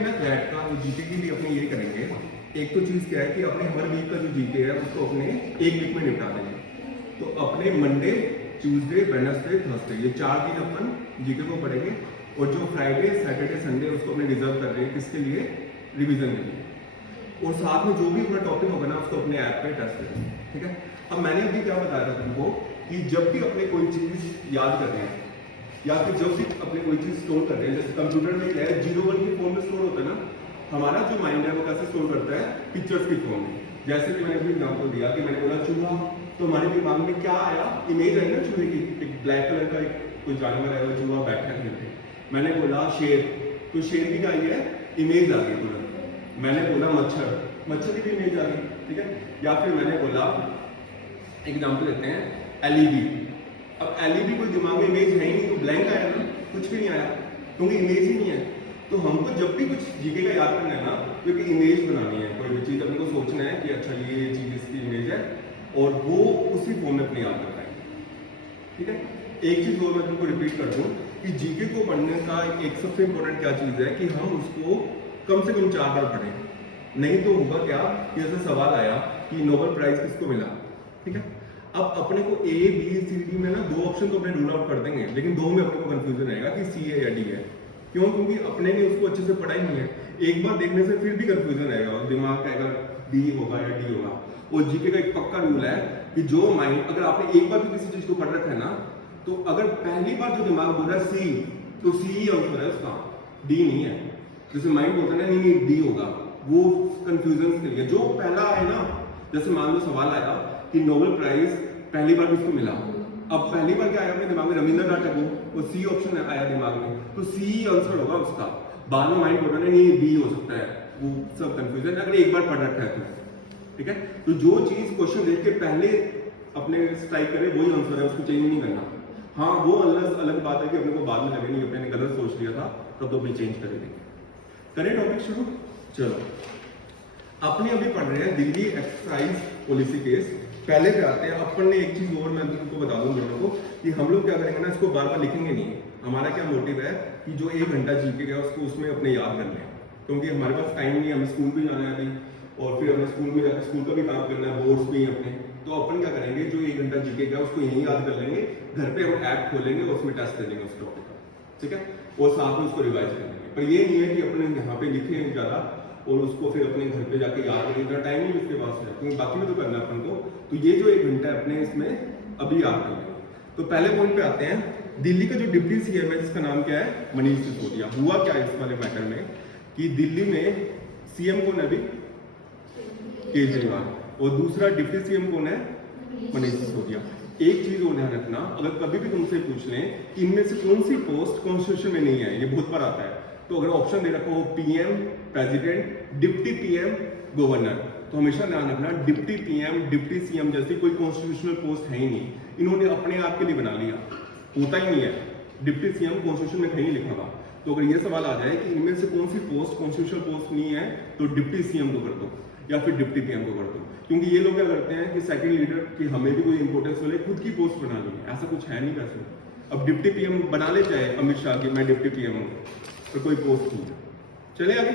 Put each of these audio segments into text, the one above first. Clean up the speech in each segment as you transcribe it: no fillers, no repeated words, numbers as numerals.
ना क्रैट का तो जीके के लिए अपने ये करेंगे। एक तो चीज़ क्या है कि अपने हर वीक का जो जीके है उसको अपने एक वीक में निपटा देंगे। तो अपने मंडे, ट्यूसडे, वेडनेसडे, थर्सडे ये 4 दिन अपन जीके को पढ़ेंगे और जो फ्राइडे, सैटरडे, संडे उसको अपने रिजर्व कर रहे हैं किसके लिए, रिवीजन के लिए। और साथ में जो भी अपना टॉपिक होगा ना उसको अपने ऐप पे टेस्ट करेंगे, ठीक है। अब मैंने अभी क्या बताया था तुमको कि जब भी अपने कोई चीज़ याद कर रहे हैं या फिर जब भी अपने कोई चीज़ स्टोर कर रहे हैं, जैसे कंप्यूटर में क्या है 0-1 की फॉर्म में स्टोर होता है ना, हमारा जो माइंड है वो कैसे स्टोर करता है, पिक्चर्स की फॉर्म में। जैसे कि मैंने अभी एग्जाम्पल दिया कि मैंने बोला चूहा, तो हमारे दिमाग में क्या आया, इमेज आई ना चूहे की, एक ब्लैक कलर का कोई जानवर है वो चूहा बैठा है घर पे। मैंने बोला शेर, तो शेर की क्या आई है, इमेज आ गई तुरंत। मैंने बोला मच्छर, मच्छर की भी इमेज आ गई, ठीक है। या फिर मैंने बोला एग्जाम्पल लेते हैं एलईडी। अब एलईडी कोई दिमाग में इमेज है ही नहीं, तो ब्लैंक आया ना, कुछ भी नहीं आया क्योंकि इमेज ही नहीं है। तो हमको जब भी कुछ जीके का याद करना है ना, तो एक इमेज बनानी है, कोई भी चीज़ अपने को सोचना है कि अच्छा ये चीज़ इसकी इमेज है और वो उसी फॉर्म में अपने याद कर पाएंगे, ठीक है। एक चीज़ और मैं तुमको रिपीट कर दूँ कि जीके को पढ़ने का एक सबसे इंपॉर्टेंट क्या चीज़ है कि हम उसको कम से कम 4 बार पढ़ें। नहीं तो होगा क्या कि जैसे सवाल आया कि नोबेल प्राइज किसको मिला, ठीक है। अब अपने को ए बी सी डी में ना 2 ऑप्शन तो अपने रूल आउट कर देंगे, लेकिन 2 में अपने को कंफ्यूजन रहेगा कि सी है या डी है। क्यों? क्योंकि अपने ने उसको अच्छे से पढ़ा ही नहीं है। एक बार देखने से फिर भी कंफ्यूजन रहेगा और दिमाग कहेगा डी होगा या डी होगा। और जीके का एक पक्का रूल है कि जो माइंड, अगर आपने एक बार भी किसी चीज को पढ़ रखा है ना, तो अगर पहली बार जो दिमाग बोल रहा है सी, तो सी ही आंसर है उसका, डी नहीं है। जैसे माइंड बोलता है ना नहीं डी होगा, वो कंफ्यूजन के लिए। जो पहला है ना, जैसे मान लो सवाल आया कि नोबेल प्राइज पहली बार किसको मिला, अब पहली बार क्या आया अपने दिमाग में, रविंद्रनाथ टैगोर, वो सी ऑप्शन आया दिमाग में, तो सी आंसर होगा उसका। बाद में माइंड बोल रहा है नहीं डी हो सकता है, वो सब कंफ्यूजन अगर एक बार पढ़ रखा है तो, ठीक है। तो जो चीज क्वेश्चन देख के पहले अपने स्ट्राइक करे वही आंसर है, उसको चेंज नहीं करना। हाँ वो अलग बात है कि अपने को बाद में लगे नहीं अपने ने गलत सोच लिया था, तब तो अपने चेंज कर देंगे। करें टॉपिक शुरू, चलो। अपने अभी पढ़ रहे हैं दिल्ली एक्सरसाइज पॉलिसी केस। पहले पे आते हैं, अपन ने एक चीज और मैं तुमको बता दूं दोनों को कि हम लोग क्या करेंगे ना, इसको बार बार लिखेंगे नहीं। हमारा क्या मोटिव है कि जो 1 घंटा जीके गया उसको उसमें अपने याद कर लें, क्योंकि हमारे पास टाइम नहीं है, हमें स्कूल भी जाना है अभी और फिर हमें स्कूल में जाकर स्कूल का भी काम करना है, बोर्ड्स भी अपने। तो अपन क्या करेंगे, जो 1 घंटा जीके गया उसको यहीं याद कर लेंगे, घर पे हम ऐप खोलेंगे और उसमें टेस्ट दे देंगे उस टॉपिक का, ठीक है। और साथ में उसको रिवाइज कर लेंगे। पर ये नहीं है कि अपने यहाँ पे लिखे ज़्यादा और उसको फिर अपने घर पे जाके याद करें, इतना टाइम नहीं उसके पास है, क्योंकि बाकी भी तो करना है अपन को। तो ये जो 1 घंटा है अपने इसमें अभी याद कर लेंगे। तो पहले पॉइंट पे आते हैं, दिल्ली का जो डिप्टी सीएम है जिसका नाम क्या है, मनीष सिसोदिया। हुआ क्या इस वाले मैटर में कि दिल्ली में सीएम कौन है अभी, केजरीवाल, और दूसरा डिप्टी सीएम कौन है, मनीष सिसोदिया। एक चीज और ध्यान रखना, अगर कभी भी तुमसे पूछ लें कि इनमें से कौन सी पोस्ट कॉन्स्टिट्यूशन में नहीं है, ये बहुत बार आता है, तो अगर ऑप्शन दे रखो PM, president, deputy PM, governor, तो हमेशा ध्यान रखना डिप्टी पीएम, डिप्टी सीएम जैसी कोई कॉन्स्टिट्यूशनल पोस्ट है ही नहीं, इन्होंने अपने आप के लिए बना लिया, होता ही नहीं है। डिप्टी सीएम कॉन्स्टिट्यूशन में कहीं लिखा हुआ। तो अगर ये सवाल आ जाए कि इनमें से कौन सी पोस्ट कॉन्स्टिट्यूशनल पोस्ट नहीं है, तो डिप्टी सीएम को कर दो या फिर डिप्टी पीएम को कर दो। क्योंकि ये लोग क्या करते हैं कि सेकंड लीडर की हमें भी कोई इंपॉर्टेंस मिले, खुद की पोस्ट बना ली है, ऐसा कुछ है नहीं वैसे। अब डिप्टी पीएम बना ले चाहे अमित शाह की, मैं डिप्टी पीएम हूँ, तो कोई पोस्ट नहीं है। चले आगे,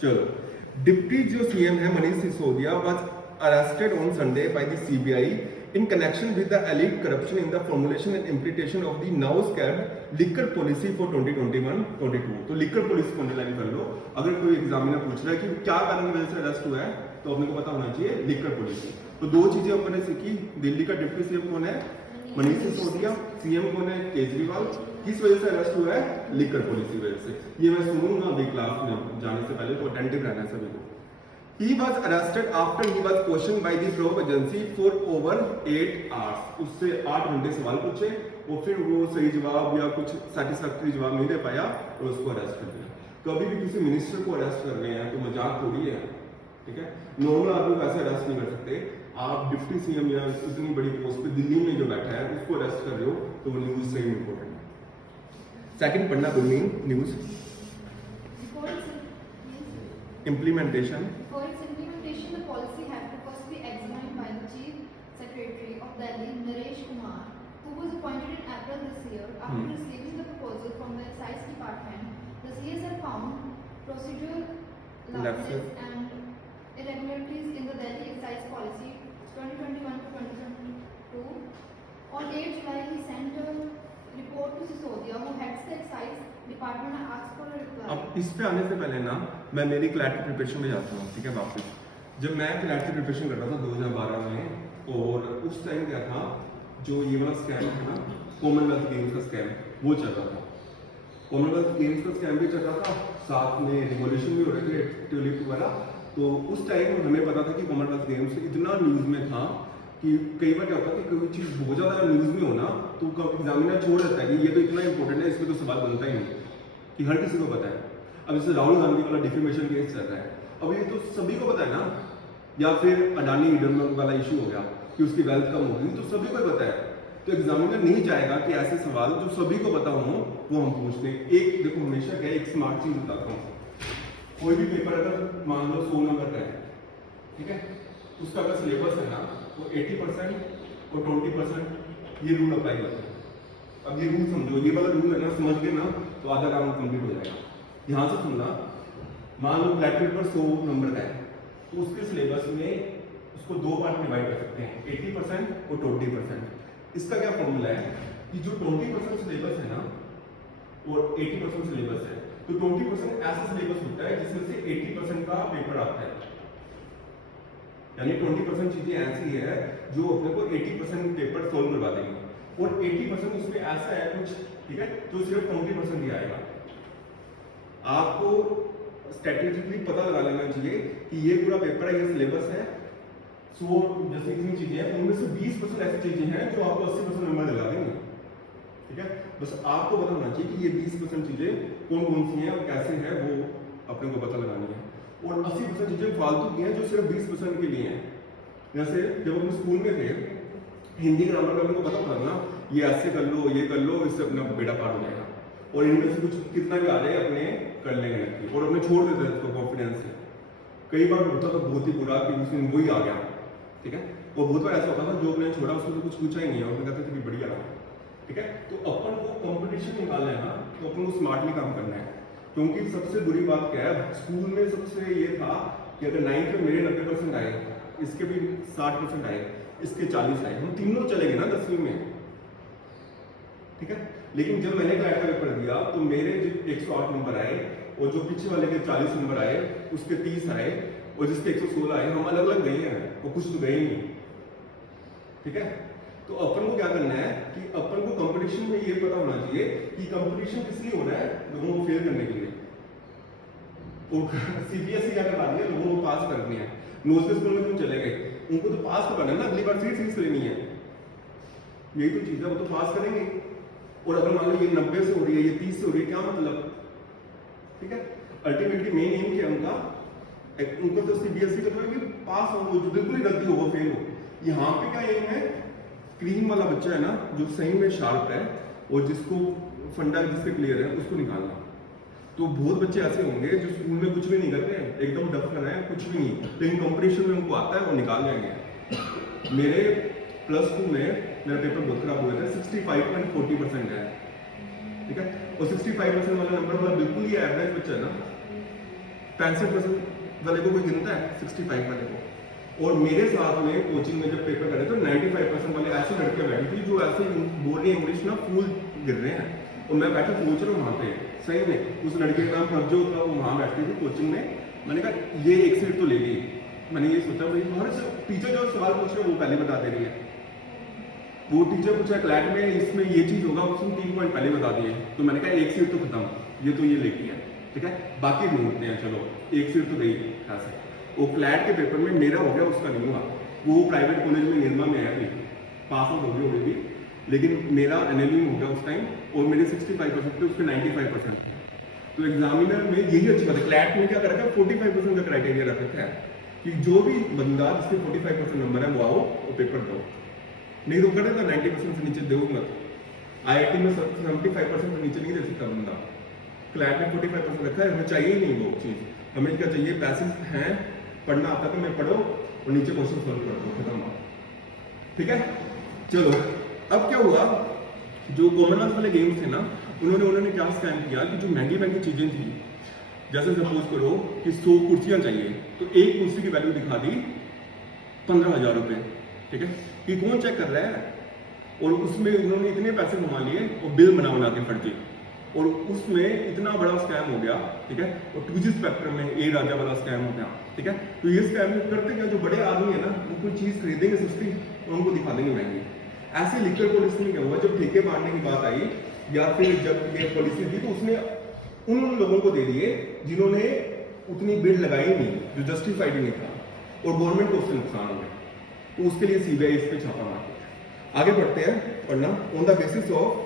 चलो। डिप्टी जो सीएम है Manish Sisodia was arrested on Sunday by the CBI in connection with the alleged corruption in the formulation and implementation of the now scrapped liquor policy for 2021-22। तो लिकर पॉलिसी को अंडरलाइन कर लो। अगर कोई एग्जामिनर पूछ रहा है कि क्या कारण की वजह से अरेस्ट हुआ है, तो अपने को पता होना चाहिए लिकर पॉलिसी। तो 2 चीजें अपने सीखी, दिल्ली का डिप्टी सीएम कौन है, मनीष सिसोदिया, सीएम कौन है, केजरीवाल। किस वजह से अरेस्ट हुआ है, लिकर पॉलिसी वजह से। ये मैं सुनूंगा अभी क्लास में जाने से पहले, तो अटेंटिव रहना है सभी को। He was arrested after he was questioned by the probe agency for over 8 hours। उससे 8 घंटे सवाल पूछे और फिर वो सही जवाब या कुछ सेटिस्फैक्टरी जवाब नहीं दे पाया और उसको अरेस्ट कर दिया। कभी भी किसी मिनिस्टर को अरेस्ट कर रहे हैं तो मजाक थोड़ी है, ठीक है। नॉर्मल आदमी वैसे अरेस्ट नहीं कर सकते। आप डिप्टी सीएम या इतनी बड़ी पोस्ट पे दिल्ली में जो बैठा है उसको अरेस्ट कर रहे हो, तो वो न्यूज सही इंपॉर्टेंट है। सेकंड पढ़ना गुरमीन news implementation. For its implementation, the policy had to first be examined by the Chief Secretary of Delhi, Naresh Kumar, who was appointed in April this year. After receiving the proposal from the Excise Department, the CS had found procedural Left side. lapses and irregularities in the Delhi Excise Policy 2021 to 2022. On 8 July, he sent a report to Sisodia, who heads the Excise Department, and asked for a reply. अब इस पे आने से पहले ना मैं मेरी CLAT की प्रिपरेशन में जाता हूँ, ठीक है। वापस जब मैं क्लैट की प्रिपरेशन कर रहा था 2012 में, और उस टाइम क्या था, जो ये वाला स्कैम है ना, कॉमनवेल्थ गेम्स का स्कैम, वो चल रहा था। कॉमनवेल्थ गेम्स का स्कैम भी चल रहा था, साथ में रिवोल्यूशन भी हो रहे थे, ट्यूलिप वगैरह। तो उस टाइम हमें पता था कि कॉमनवेल्थ गेम्स इतना न्यूज़ में था कि कई बार क्या होता है कि कोई चीज़ बहुत ज़्यादा न्यूज़ में हो ना, तो एग्जामिनर छोड़ देता है कि ये तो इतना इंपॉर्टेंट है, इसमें तो सवाल बनता ही नहीं, कि हर किसी को पता है। अब जैसे राहुल गांधी वाला डिफेमेशन केस चल रहा है, अब ये तो सभी को पता है ना। या फिर अडानी हिडनबर्ग वाला इशू हो गया कि उसकी वेल्थ कम हो गई, तो सभी को पता है। तो एग्जामिनर नहीं चाहेगा कि ऐसे सवाल जो सभी को पता हो वो हम पूछते हैं। एक देखो, हमेशा क्या है, एक स्मार्ट चीज बताता हूँ। कोई भी पेपर अगर मान लो 100 नंबर का है, ठीक है, उसका अगर सिलेबस है ना, तो 80% और 20% ये रूल अप्लाई करता है। अब ये रूल समझो, ये वाला रूल है ना, समझ के ना तो आधा काम कंप्लीट हो जाएगा। यहाँ से सुनना, मान लो ब्लैक पेपर 100 नंबर का है, तो उसके सिलेबस में उसको दो पार्ट डिवाइड कर सकते हैं, 80% और 20%। इसका क्या फॉर्मूला है कि जो 20% सिलेबस है ना और 80% सिलेबस है, तो 20% ऐसा सिलेबस होता है जिसमें से 80% का पेपर आता है। यानी 20% चीजें ऐसी है जो अपने को 80% पेपर सॉल्व करवा देंगे, और 80% उसमें ऐसा है कुछ, ठीक है, जो सिर्फ 20% ही आएगा। आपको स्ट्रेटेजिकली पता लगा लेना चाहिए कि ये पूरा पेपर है, ये सिलेबस है। सो जैसे इतनी चीजें हैं, उनमें से 20% ऐसी चीजें हैं जो आपको 80% नंबर दिला देंगे, ठीक है। बस आपको पता होना चाहिए कि ये 20% चीजें कौन कौन सी हैं और कैसे हैं, वो अपने को पता लगानी है। और 80% चीजें फालतू की हैं जो सिर्फ 20% के लिए हैं। जैसे जब हम स्कूल में थे, हिंदी ग्रामर का हमको पता होता ना, ये ऐसे कर लो, ये कर लो, इससे अपना बेड़ा पार हो जाएगा, और इनमें से कुछ कितना भी आ जाए अपने कर लेंगे लड़की, और अपने छोड़ देते थे उसको कॉन्फिडेंस से। कई बार होता था बहुत ही बुरा कि उसमें वही आ गया, ठीक है। और बहुत बार ऐसा होता था जो अपने छोड़ा उसको तो कुछ पूछा ही नहीं है, और कहते थे कि बढ़िया रहा, ठीक है। तो अपन को कंपटीशन निकालना है ना, तो अपन को स्मार्टली काम करना है। क्योंकि सबसे बुरी बात क्या है, स्कूल में सबसे ये था कि अगर 9th में मेरे 90% आए, इसके भी 60% आए, इसके 40 आए, हम तीनों चले गए ना 10वीं में, ठीक है। लेकिन जब मैंने क्लैट का पेपर दिया तो मेरे जो 108 नंबर आए, और जो पीछे वाले के 40 नंबर आए, उसके 30 आए, और जिसके 116 आए, हम अलग अलग गए हैं, और कुछ तो गए ही नहीं, ठीक है। तो अपन को क्या करना है कि अपन को कंपटीशन में ये पता होना चाहिए कि कंपटीशन किस लिए हो रहा है, लोगों को फेल करने के लिए। और सीबीएसई क्या करवा रही है, लोगों को पास करनी है। नोज स्कूल में तुम चले गए, उनको तो पास करवाना है ना, अगली बार सीट लेनी है, यही तो चीज है, वो तो पास करेंगे। और अगर मान लो ये 90 से हो रही है, ये 30 से हो रही है, क्या मतलब, ठीक है। अल्टीमेटली मेन एम क्या उनका, उनको तो सीबीएसई का तो कि पास हो, जो बिल्कुल ही गलती हो वो फेल हो। यहाँ पे क्या एम है, क्रीम वाला बच्चा है ना, जो सही में शार्प है और जिसको फंडा जिससे क्लियर है, उसको निकालना। तो बहुत बच्चे ऐसे होंगे जो स्कूल में कुछ भी नहीं करते हैं, एकदम डफ कर रहे हैं, कुछ भी नहीं, लेकिन कंपटीशन में उनको आता है, वो निकाल जाएंगे। मेरे +2 में मेरा पेपर बहुत खराब हुआ था, 65.40% है, ठीक है। और 65% वाला नंबर वाला बिल्कुल ही एवरेज बच्चा है ना, 65% वाले को कोई गिनता है 65 वाले को। और मेरे साथ में कोचिंग में जब पेपर करे तो 95% वाले ऐसे लड़के बैठे थे जो ऐसे बोल रही इंग्लिश ना फूल गिर रहे हैं, और मैं बैठा सोच रहा हूँ वहाँ पे, सही में उस लड़के का नाम प्रभजोत था, वो वहाँ बैठती थी कोचिंग में। मैंने कहा ये एक सीट तो ले गई। मैंने ये सोचा भाई हर टीचर जो सवाल पूछ रहे हैं वो पहले बता दे रही है। वो टीचर पूछा क्लैट में इसमें ये चीज होगा, उसने 3 पॉइंट पहले बता दिए। तो मैंने कहा एक सीट तो खत्म, ये तो ये लेके है, ठीक है, बाकी ढूंढते हैं, चलो एक सीट तो गई ऐसे। वो क्लैट के पेपर में मेरा हो गया, उसका नहीं हुआ। वो प्राइवेट कॉलेज में निर्मा में है, अभी पास आउट हो गई होगी, लेकिन मेरा एनएलयू हो गया उस टाइम, और मेरे 65% थे, उसके 95% थे। तो एग्जामिनर में यही अच्छी बात है, क्लैट में क्या कर रखा है, 45% का क्राइटेरिया रख रखा है कि जो भी बंदा जिसके 45% नंबर है वो आओ और पेपर दो, नहीं तो कर देगा 90% से नीचे दो मत। IIT में 75% से नीचे नहीं दे सकता बंदा, क्लैट में 45% रखा है, हमें चाहिए ही नहीं वो चीज़। हमें क्या चाहिए, पैसेज हैं, पढ़ना आता तो मैं पढ़ो और नीचे क्वेश्चन सॉल्व कर दो, खत्म, ठीक है। चलो अब क्या हुआ, जो कॉमनवेल्थ वाले गेम्स थे ना, उन्होंने क्या स्कैम किया कि जो महंगी महंगी चीज़ें थी, जैसे सपोज करो कि 100 कुर्सियां चाहिए, तो एक कुर्सी की वैल्यू दिखा दी 15,000 रुपये, ठीक है, कि कौन चेक कर रहा है, और उसमें उन्होंने इतने पैसे कमा लिए और बिल बना के फर्जी, और उसमें इतना बड़ा स्कैम हो गया, ठीक है, और 2G स्पेक्ट्रम में ए राजा वाला स्कैम हो गया, ठीक है। तो ये स्कैम करते क्या, जो बड़े आदमी है ना, वो कोई चीज़ खरीदेंगे सस्ती और उनको दिखा देंगे महंगी। ऐसे लिकर पॉलिसी में क्या हुआ, जब ठेके बांटने की बात आई या फिर जब ये पॉलिसी थी, तो उसने उन लोगों को दे दिए जिन्होंने उतनी बिड लगाई नहीं, जो जस्टिफाइड ही नहीं था, और गवर्नमेंट को उससे नुकसान हो गया। तो उसके लिए सीबीआई इस पे छापा मारती है। आगे बढ़ते हैं पढ़ना। On the basis of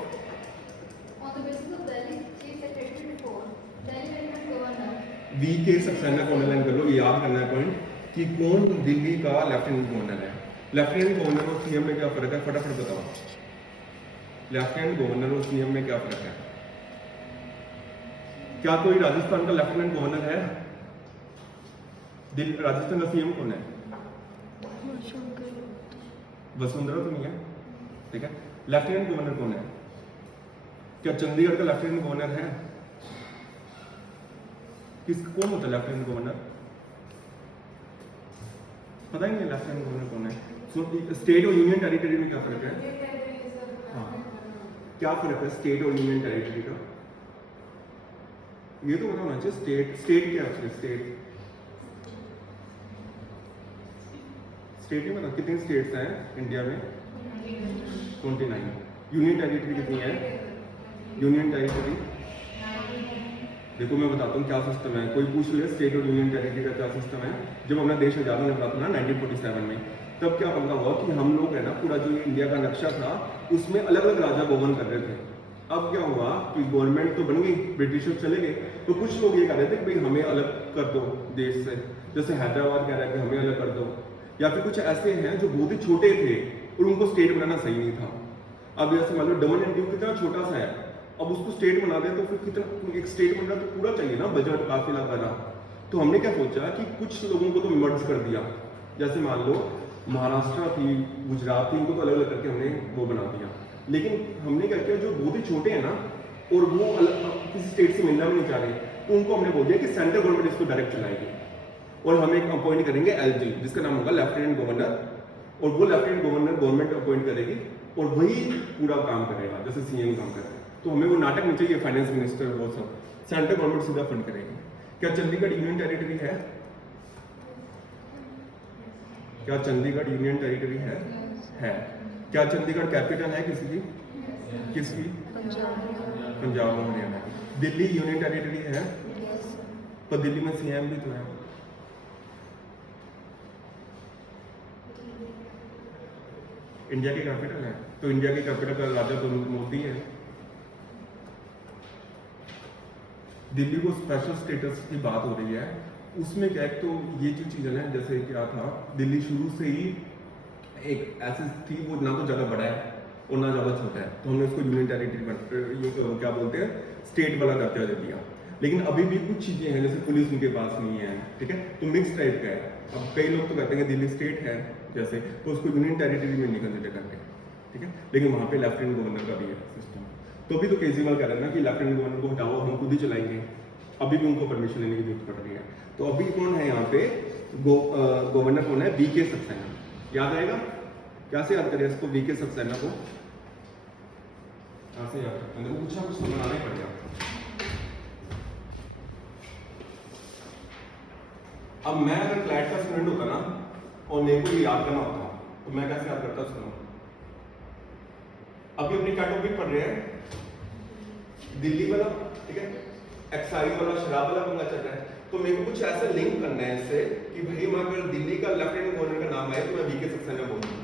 V K Saxena को अंडरलाइन कर लो, ये याद करना है पॉइंट कि कौन दिल्ली का लेफ्टिनेंट गवर्नर है। लेफ्टिनेंट गवर्नर और सीएम में क्या फर्क है, फटाफट बताओ। लेफ्टिनेंट गवर्नर और सीएम में क्या फर्क है? क्या कोई राजस्थान का लेफ्टिनेंट गवर्नर है? राजस्थान का सीएम कौन है? वसुंधरा तो नहीं है, ठीक है। लेफ्टिनेंट गवर्नर कौन है? क्या चंडीगढ़ का लेफ्टिनेंट गवर्नर है? कौन होता है लेफ्टिनेंट गवर्नर? पता ही नहीं लेफ्टिनेंट गवर्नर कौन है। सो स्टेट और यूनियन टेरिटरी में क्या फर्क है? हाँ, क्या फर्क है स्टेट और यूनियन टेरिटरी का? ये तो पता होना चाहिए। स्टेट क्या है? स्टेट नहीं पता कितने स्टेट्स हैं इंडिया में? 29। यूनियन टेरिटरी कितनी है? यूनियन टेरिटरी देखो मैं बताता हूँ क्या सिस्टम है। कोई पूछ ले स्टेट और यूनियन टेरिटरी का क्या सिस्टम है। जब अपना देश आजाद होने वाला था ना 1947 में, तब क्या पंगा हुआ कि हम लोग है ना, पूरा जो इंडिया का नक्शा था उसमें अलग अलग राजा गवर्न कर रहे थे। अब क्या हुआ कि गवर्नमेंट तो बन गई, ब्रिटिशर्स चले गए, तो कुछ लोग ये कह रहे थे कि भाई हमें अलग कर दो देश से। जैसे हैदराबाद कह रहा है कि हमें अलग कर दो, या फिर कुछ ऐसे हैं जो बहुत ही छोटे थे और उनको स्टेट बनाना सही नहीं था। अब जैसे मान लो दमन एंड दीव कितना छोटा सा है, अब उसको स्टेट बना दे तो फिर कितना, एक स्टेट बनना तो पूरा चाहिए ना, बजट काफिला करा। तो हमने क्या सोचा कि कुछ लोगों को तो मर्ज कर दिया। जैसे मान लो महाराष्ट्र थी, गुजरात थी, इनको तो अलग अलग करके हमने वो बना दिया। लेकिन हमने क्या किया, जो बहुत ही छोटे हैं ना और वो किसी स्टेट से मिलना भी नहीं चाह रहे, तो उनको हमने बोल दिया कि सेंट्रल गवर्नमेंट इसको डायरेक्ट चलाएगी और हम एक अपॉइंट करेंगे एलजी, जिसका नाम होगा लेफ्टिनेंट गवर्नर, और वो लेफ्टिनेंट गवर्नर गवर्नमेंट अपॉइंट करेगी और वही पूरा काम करेगा जैसे सीएम काम करेगा। तो हमें वो नाटक नहीं चाहिए, फाइनेंस मिनिस्टर वो सब, सेंट्रल गवर्नमेंट सीधा फंड करेगी। क्या चंडीगढ़ यूनियन टेरिटरी है? क्या चंडीगढ़ यूनियन टेरिटरी है? क्या चंडीगढ़ कैपिटल है किसी की? किसकी? पंजाब और हरियाणा की। दिल्ली यूनियन टेरिटरी है? पर दिल्ली में सीएम भी तो है। इंडिया की कैपिटल है, तो इंडिया की कैपिटल का राजा तो मोदी है। दिल्ली को स्पेशल स्टेटस की बात हो रही है, उसमें क्या है, तो ये जो चीज़ है ना, जैसे क्या था, दिल्ली शुरू से ही एक ऐसी थी, वो ना तो ज़्यादा बड़ा है और ना ज़्यादा छोटा है, तो हमने उसको यूनियन टेरिटरी क्या बोलते हैं, स्टेट वाला दर्जा दे दिया। लेकिन अभी भी कुछ चीज़ें हैं, जैसे पुलिस उनके पास नहीं है, ठीक है, तो मिक्स टाइप का है। अब कई लोग तो कहते हैं कि दिल्ली स्टेट है जैसे, तो उसको यूनियन टेरिटरी में नहीं कंसिडर करते, ठीक है, लेकिन वहाँ पे लेफ्टिनेंट गवर्नर का भी है सिस्टम। तो अभी तो केजरीवाल कह रहे हैं ना कि लेफ्टिनेंट गवर्नर को हटाओ, हम खुद ही चलाएंगे। अभी भी उनको परमिशन लेने की जरूरत पड़ रही है। तो अभी कौन है यहाँ पे गवर्नर कौन है? वीके सक्सेना। याद आएगा? कैसे याद करें इसको, वीके सक्सेना को? कैसे याद करते हैं? कुछ ना कुछ तो बनाना ही पड़ेगा। अब मैं अगर क्लैट का स्टूडेंट होता ना और मेरे को ये याद करना होता, तो मैं कैसे याद करता उसको? अभी अपनी क्या टॉपिक पढ़ रहे हैं? दिल्ली वाला, ठीक है, एक्साइज वाला, शराब वाला पंगा चल रहा है। तो मेरे को कुछ ऐसा लिंक करना है इससे कि भाई मैं अगर दिल्ली का लेफ्टिनेंट गवर्नर का नाम आए तो मैं वीके सक्सेना बोलूँ।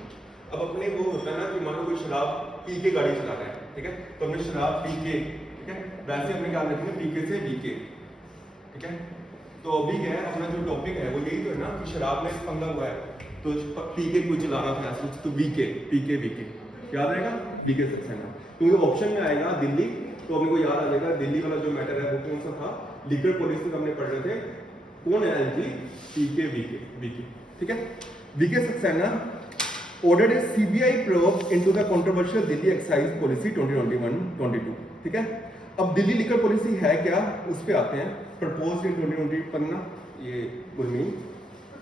अब अपने वो होता है ना कि मानो कोई शराब पी के गाड़ी चला रहा है, ठीक है, तो हमने शराब पी के, ठीक है, वैसे अपने क्या रखेंगे, पीके से वीके, ठीक है। तो अभी क्या है, अपना जो टॉपिक है वो यही तो है ना कि शराब में पंगा हुआ है, तो पी के कोई चला रहा था ऐसे, तो वीके, पीके वीके याद रहेगा, वीके सक्सेना। क्योंकि ऑप्शन में आएगा दिल्ली, तो अपने को याद आ जाएगा दिल्ली वाला जो मैटर है वो कौन सा था, लीगल पॉलिसी हमने पढ़ रहे थे, कौन है एलजी, पीके वीके वीके, ठीक है। VK Saxena ordered a CBI probe into the controversial Delhi excise policy 2021-22, ठीक है। अब दिल्ली लिकर पॉलिसी है क्या, उस पे आते हैं। प्रपोज इन 2020 पन्ना, ये गुरमीन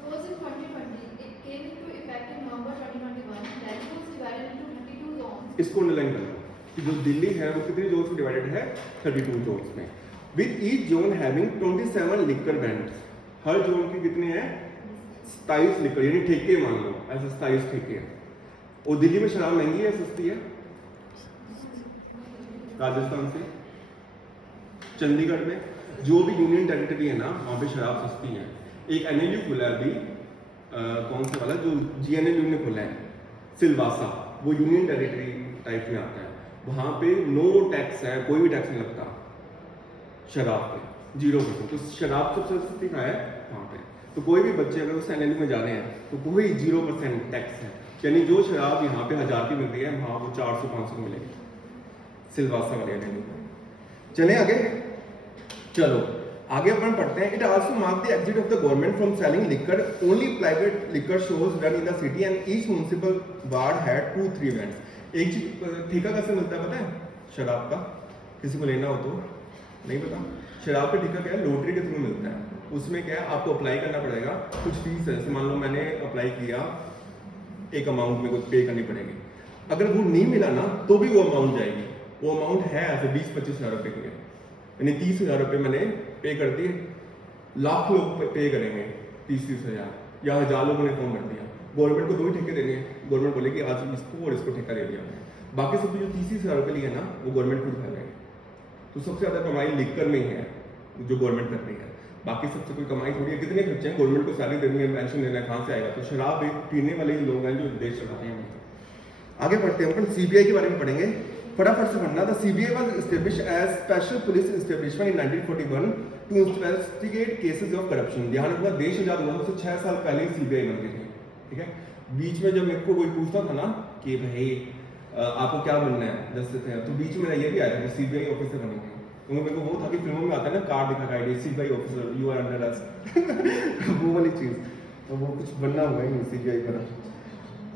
Proposed in 2020, it came into effect in November 2021. Delhi was divided into 32 zones. इसको अंडरलाइन करना कि जो दिल्ली है वो कितने जोन्स में डिवाइडेड है, 32 जोन्स में, with each zone having 27 liquor bands. Her zone की कितनी है, 27 लिकर, यानी ठेके मान लो ऐसे 27 ठेके हैं। और दिल्ली में शराब महंगी है सस्ती है? राजस्थान से, चंडीगढ़ में, जो भी यूनियन टेरिटरी है ना वहाँ पे शराब सस्ती है। एक एनएलयू खुला है अभी, कौन सा वाला, जो जीएनएलयू ने खोला है सिलवासा, वो यूनियन टेरिटरी टाइप में आता है। वहाँ पे नो टैक्स है, कोई भी टैक्स नहीं लगता शराब पे, 0%। तो शराब सबसे सस्ती कहाँ है, वहाँ पे। तो कोई भी बच्चे अगर उस एनएलयू में जा रहे हैं तो कोई 0% टैक्स है, यानी जो शराब यहाँ पे 1000 की मिल रही है वहाँ वो 400-500 की मिलेगी सिलवासा वाले एनएलयू में। चलें आगे, चलो आगे अपन पढ़ते हैं। It also mark the exit of the government from selling liquor, only private liquor shows run in the city and each municipal ward had 2-3 events. एक चीज ठेका कैसे मिलता है पता है शराब का, किसी को लेना हो तो नहीं पता। शराब का ठेका क्या है, लॉटरी के थ्रू मिलता है। उसमें क्या है, आपको अप्लाई करना पड़ेगा, कुछ फीस है, जैसे मान लो मैंने अप्लाई किया, एक अमाउंट में कुछ पे करनी पड़ेगी। अगर वो नहीं मिला ना तो भी वो अमाउंट जाएगी। वो अमाउंट है ऐसे 20-25 हज़ार रुपये के, यानी 30,000 रुपये मैंने पे कर दिए, लाख लोग पे करेंगे 30-30 हज़ार, या 1000 लोगों ने फॉर्म भर दिया। गवर्नमेंट को 2 ही ठेके देंगे, गवर्नमेंट बोलेगी आज इसको और इसको ठेका दे दिया हमने, बाकी सब जो 30-30 हज़ार रुपये लिए ना वो गवर्नमेंट खुद खा लेंगे। तो सबसे ज़्यादा कमाई लिकर में ही है जो गवर्नमेंट कर रही है, बाकी सबसे कोई कमाई थोड़ी है। कितने खर्चे हैं, गवर्नमेंट को सैलरी देनी है, पेंशन देना है, कहाँ से आएगा। तो शराब पीने वाले ही लोग हैं जो देश चलाते हैं। आगे बढ़ते हैं, अपन सीबीआई के बारे में पढ़ेंगे, फटाफट से पढ़ना। The CBI was established as special police establishment in 1941 to investigate cases of corruption. ध्यान रखना, देश आजाद हुआ उससे 6 साल पहले सीबीआई बन गई थी, ठीक है। बीच में जब मेरे को कोई पूछता था ना कि भाई आपको क्या बनना है 10 से थे, तो बीच में ये भी आया कि सीबीआई ऑफिसर बनेंगे। तो मेरे को वो था कि फिल्मों में आता है ना, कार्ड दिखा का ID, CBI officer, you are under अस वो वाली चीज। तो वो कुछ बनना हुआ ही सीबीआई पर।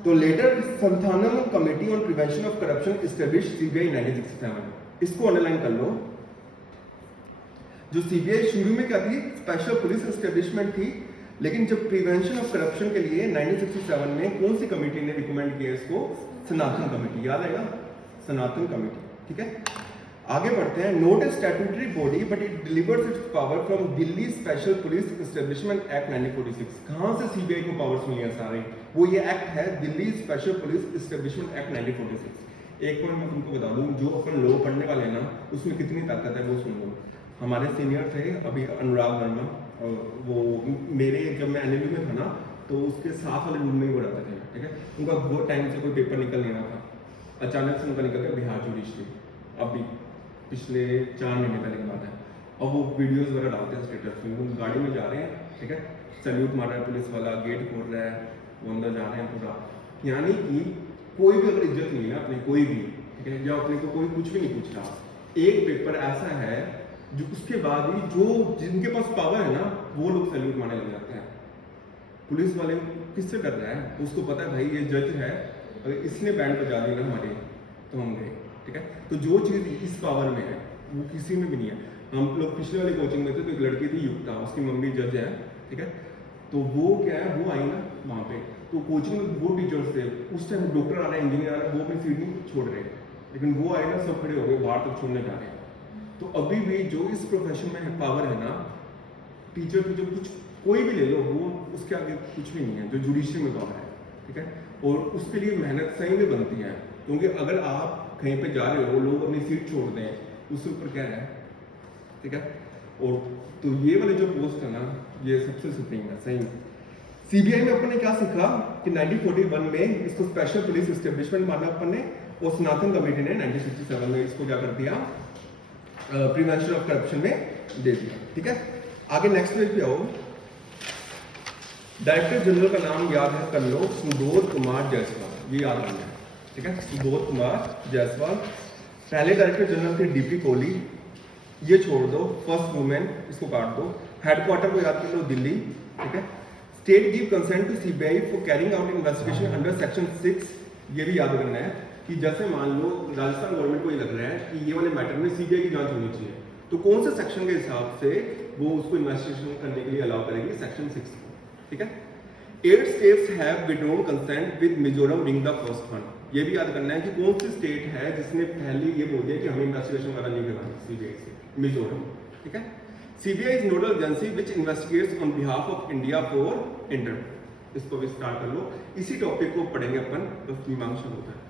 तो later Santhanam committee on prevention of corruption establish CBI 1967। इसको अंडरलाइन कर लो। जो सीबीआई शुरू में क्या थी, स्पेशल पुलिस एस्टैब्लिशमेंट थी, लेकिन जब प्रिवेंशन ऑफ करप्शन के लिए 1967 में कौन सी कमेटी ने रिकमेंड किया इसको, सनातन कमेटी, याद आएगा, सनातन कमेटी, ठीक है। आगे बढ़ते हैं। Note A statutory body but it delivers it's power from Delhi special police establishment act 1946। कहां से सीबीआई को पावर्स मिली है सारे, वो ये एक्ट है Delhi special police establishment act 1946। एक पॉइंट मैं तुमको बता दूं, जो अपन लॉ पढ़ने वाले हैं ना उसमें कितनी ताकत है वो सुन लो। हमारे सीनियर थे अभी अनुराग वर्मा, वो मेरे जब मैं एनएलयू में था ना तो उसके साथ वाले रूम में ही वो रहते थे, ठीक है। उनका बहुत टाइम से कोई पेपर निकल नहीं रहा था, अचानक से उनका निकल गया बिहार जुडिशरी, अभी पिछले 4 महीने पहले की बात है। और वो वीडियोस वगैरह डालते हैं स्टेटस पे, वो गाड़ी में जा रहे हैं, ठीक है, सैल्यूट मार रहा है पुलिस वाला, गेट खोल रहा है, वो अंदर जा रहे हैं पूरा। यानी कि कोई भी अगर इज्जत नहीं है ना अपनी, कोई भी, ठीक है, या अपने को कोई कुछ भी नहीं पूछ रहा। एक पेपर ऐसा है जो उसके बाद भी जो जिनके पास पावर है ना वो लोग सैल्यूट मारने लग जाते हैं। पुलिस वाले किससे डर रहा है, उसको पता है भाई ये जज है, अगर इसने बैंड बजा दी ना हमारे तो हम गए, ठीक है। तो जो चीज़ इस पावर में है वो किसी में भी नहीं है। हम लोग पिछले वाले कोचिंग में थे तो एक लड़की थी युक्ता, उसकी मम्मी जज है, ठीक है। तो वो क्या है, वो आई ना वहाँ पे, तो कोचिंग में वो टीचर्स थे, उस टाइम डॉक्टर आ रहे हैं, इंजीनियर आ रहे हैं, वो अपनी सीट नहीं छोड़ रहे, लेकिन वो आए ना सब खड़े हो गए, बाहर तक छोड़ने जा रहे हैं। तो अभी भी जो इस प्रोफेशन में पावर है ना, टीचर की जो कुछ कोई भी ले लो वो उसके आगे कुछ भी नहीं है, जो जुडिशरी में पावर है, ठीक है। और उसके लिए मेहनत सही में बनती है, क्योंकि अगर आप कहीं पे जा रहे हो, लोग अपनी सीट छोड़ दें, उसके ऊपर क्या है, ठीक है। और तो ये वाले जो पोस्ट है ना, ये सबसे सुप्रीम है सही में। सीबीआई में अपन ने क्या सीखा कि 1941 में इसको स्पेशल पुलिस एस्टेब्लिशमेंट माना अपन ने, और सनातन कमेटी ने 1967 में इसको क्या कर दिया, प्रिवेंशन ऑफ करप्शन में दे दिया, ठीक है। आगे नेक्स्ट पेज पे आओ। डायरेक्टर जनरल का नाम याद है कर लो, सुबोध कुमार जायसवाल, ये याद रखना है, ठीक है। सुबोध कुमार जायसवाल। पहले डायरेक्टर जनरल थे डीपी कोहली, ये छोड़ दो, फर्स्ट वुमेन इसको काट दो। हेडक्वार्टर को याद कर लो दिल्ली, ठीक है। State give consent to CBI for carrying out investigation under section 6, ये भी याद करना है, कि जैसे मान लो राजस्थान गवर्नमेंट को ये लग रहा है कि ये वाले मैटर में सीबीआई की जांच होनी चाहिए, तो कौन से सेक्शन के हिसाब से वो उसको इन्वेस्टिगेशन करने के लिए अलाउ करेगी, सेक्शन 6 को, ठीक है। 8 states have withdrawn consent with Mizoram being the first one। ये भी याद करना है कि कौन सी स्टेट है जिसने पहले ये बोल दिया कि हमें इन्वेस्टिगेशन वगैरह नहीं करवानी सीबीआई से, मिजोरम, ठीक है। CBI is nodal agency which investigates on behalf of India for inter. इसको भी स्टार्ट कर लो, इसी टॉपिक को पढ़ेंगे अपन, तो मीमांसा होता है।